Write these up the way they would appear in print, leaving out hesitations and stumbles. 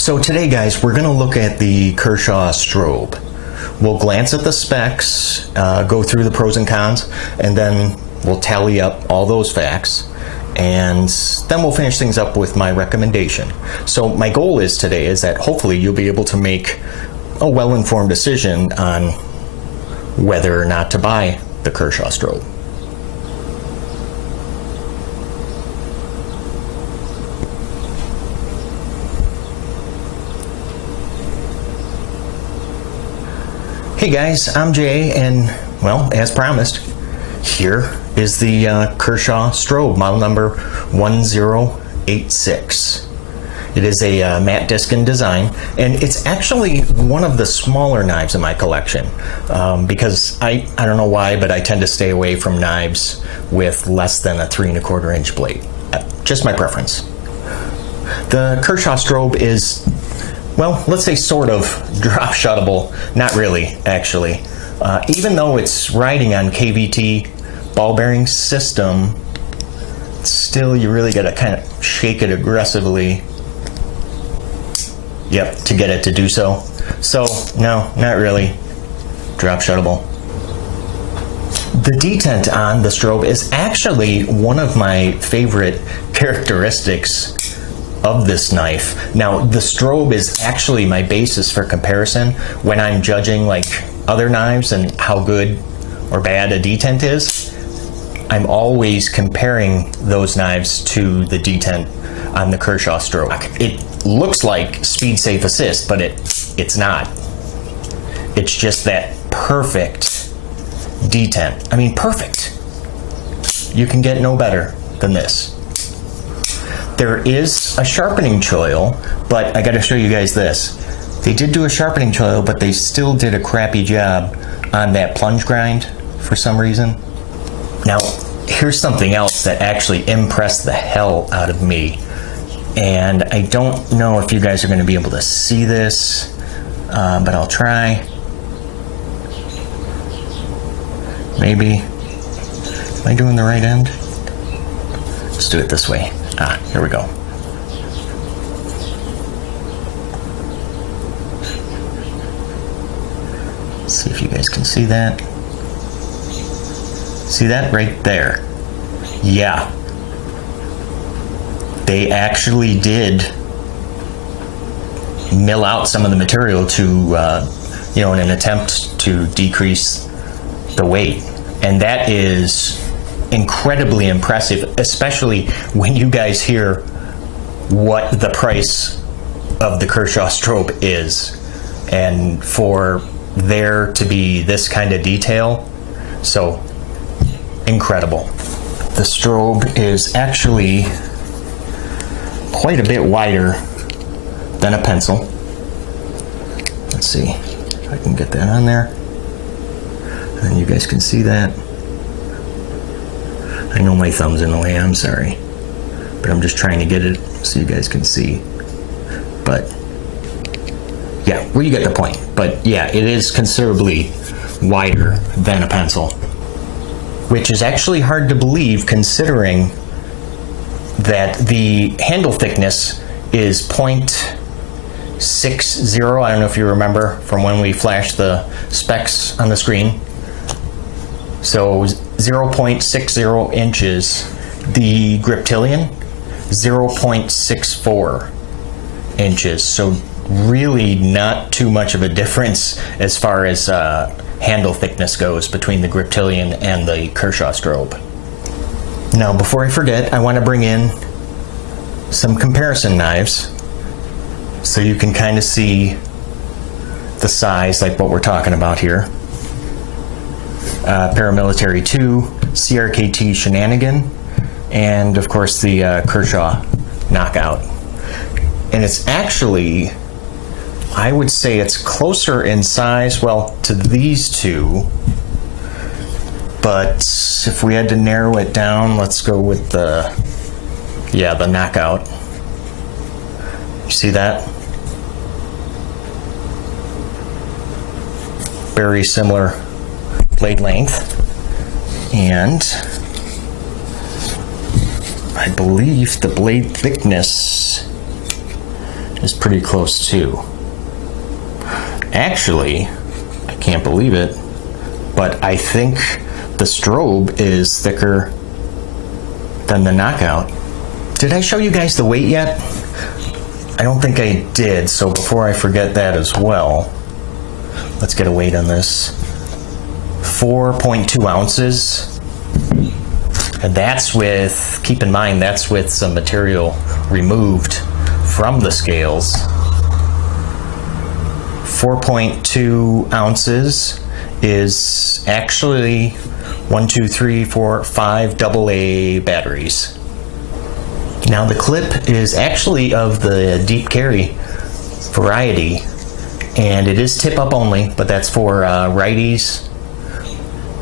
So today, guys, we're going to look at the Kershaw Strobe. We'll glance at the specs, go through the pros and cons, and then we'll tally up all those facts, and then we'll finish things up with my recommendation. So my goal is today is that hopefully you'll be able to make a well-informed decision on whether or not to buy the Kershaw Strobe. Hey guys, I'm Jay, and well, as promised, here is the Kershaw Strobe, model number 1086. It is a Matt Diskin design, and it's actually one of the smaller knives in my collection because I don't know why, but I tend to stay away from knives with less than a 3 1/4 inch blade. Just my preference. The Kershaw Strobe is, well, let's say sort of drop shuttable. Not really, actually. Even though it's riding on KVT ball bearing system, still you really got to kind of shake it aggressively. Yep, to get it to do so. So, no, not really drop shuttable. The detent on the Strobe is actually one of my favorite characteristics of this knife. Now, the Strobe is actually my basis for comparison when I'm judging like other knives and how good or bad a detent is. I'm always comparing those knives to the detent on the Kershaw Strobe. It looks like speed safe assist, but it's not. It's just that perfect detent. I mean, perfect. You can get no better than this. There is a sharpening choil, but I got to show you guys this. They did do a sharpening choil, but they still did a crappy job on that plunge grind for some reason. Now, here's something else that actually impressed the hell out of me. And I don't know if you guys are going to be able to see this, but I'll try. Maybe. Am I doing the right end? Let's do it this way. Here we go. Let's see if you guys can see that. See that right there? Yeah. They actually did mill out some of the material to, in an attempt to decrease the weight. And that is incredibly impressive, especially when you guys hear what the price of the Kershaw Strobe is. And for there to be this kind of detail, so incredible. The Strobe is actually quite a bit wider than a pencil. Let's see if I can get that on there. And you guys can see that. I know my thumb's in the way, I'm sorry. But I'm just trying to get it so you guys can see. But yeah, well, you get the point. But yeah, it is considerably wider than a pencil, which is actually hard to believe considering that the handle thickness is 0.60. I don't know if you remember from when we flashed the specs on the screen. So 0.60 inches. The Griptilian, 0.64 inches. So really not too much of a difference as far as handle thickness goes between the Griptilian and the Kershaw Strobe. Now, before I forget, I want to bring in some comparison knives so you can kind of see the size, like what we're talking about here. Paramilitary 2, CRKT Shenanigan, and of course the Kershaw Knockout. And it's actually, I would say it's closer in size, well, to these two. But if we had to narrow it down, let's go with the Knockout. You see that? Very similar blade length. And I believe the blade thickness is pretty close too. Actually, I can't believe it, but I think the Strobe is thicker than the Knockout. Did I show you guys the weight yet? I don't think I did, so before I forget that as well, let's get a weight on this. 4.2 ounces. And that's with, keep in mind, that's with some material removed from the scales. 4.2 ounces is actually 1, 2, 3, 4, 5 AA batteries. Now the clip is actually of the deep carry variety, and it is tip up only, but that's for righties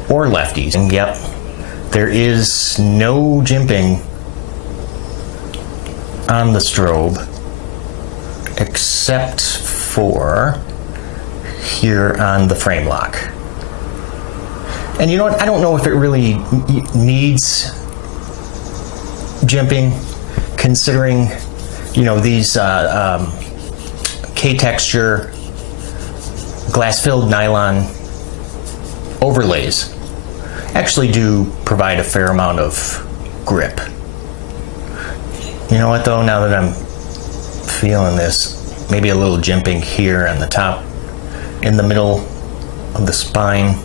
or lefties. And yep, there is no jimping on the Strobe except for here on the frame lock. And you know what, I don't know if it really needs jimping, considering, you know, these K-texture glass-filled nylon overlays actually do provide a fair amount of grip. You know what though, now that I'm feeling this, maybe a little jimping here on the top, in the middle of the spine.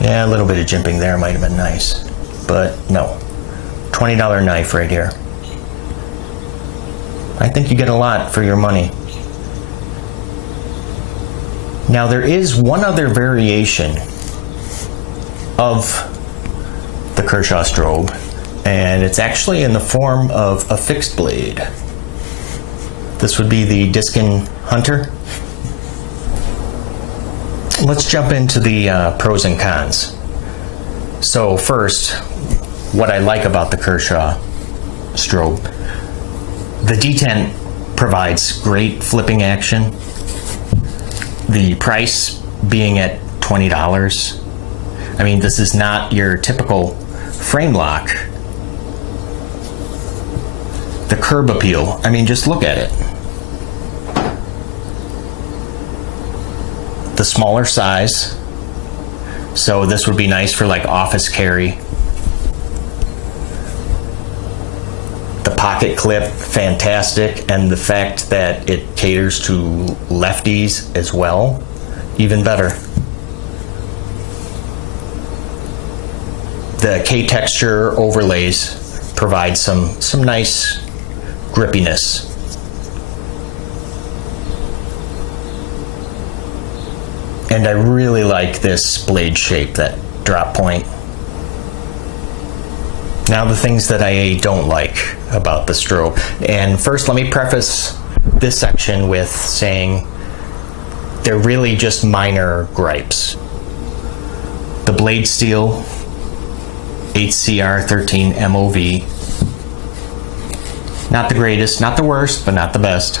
Yeah, a little bit of jimping there might have been nice, but no. $20 knife right here. I think you get a lot for your money. Now there is one other variation of the Kershaw Strobe, and it's actually in the form of a fixed blade. This would be the Diskin Hunter. Let's jump into the pros and cons. So first, what I like about the Kershaw Strobe. The detent provides great flipping action. The price being at $20. I mean, this is not your typical frame lock. The curb appeal, I mean, just look at it. The smaller size, so this would be nice for like office carry. The pocket clip, fantastic, and the fact that it caters to lefties as well, even better. The K-texture overlays provide some nice grippiness. And I really like this blade shape, that drop point. Now the things that I don't like about the Strobe. And first let me preface this section with saying they're really just minor gripes. The blade steel, HCR 13 MOV. Not the greatest, not the worst, but not the best.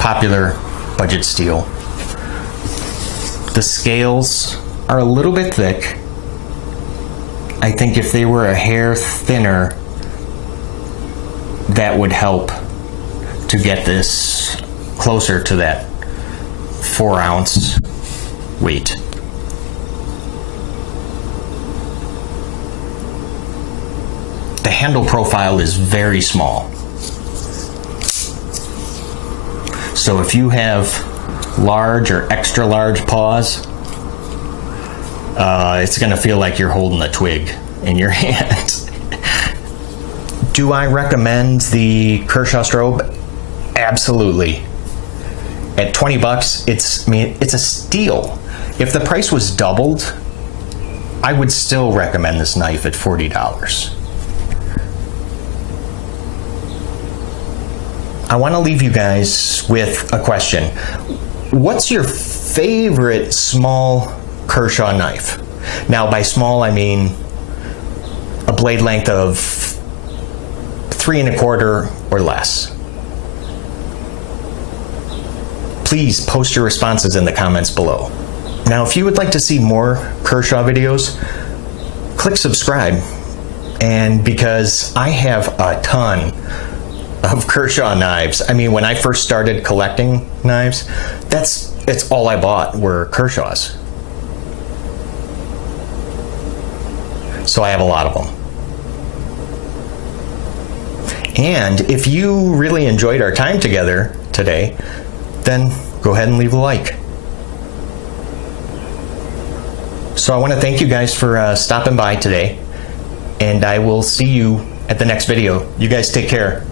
Popular budget steel. The scales are a little bit thick. I think if they were a hair thinner, that would help to get this closer to that 4-ounce weight. The handle profile is very small. So if you have large or extra large paws, it's going to feel like you're holding a twig in your hand. Do I recommend the Kershaw Strobe? Absolutely. At $20, it's a steal. If the price was doubled, I would still recommend this knife at $40. I want to leave you guys with a question. What's your favorite small Kershaw knife? Now by small I mean a blade length of 3 1/4 or less. Please post your responses in the comments below. Now if you would like to see more Kershaw videos, click subscribe. And because I have a ton of Kershaw knives. I mean, when I first started collecting knives, it's all I bought were Kershaws. So I have a lot of them. And if you really enjoyed our time together today, then go ahead and leave a like. So I want to thank you guys for stopping by today, and I will see you at the next video. You guys take care.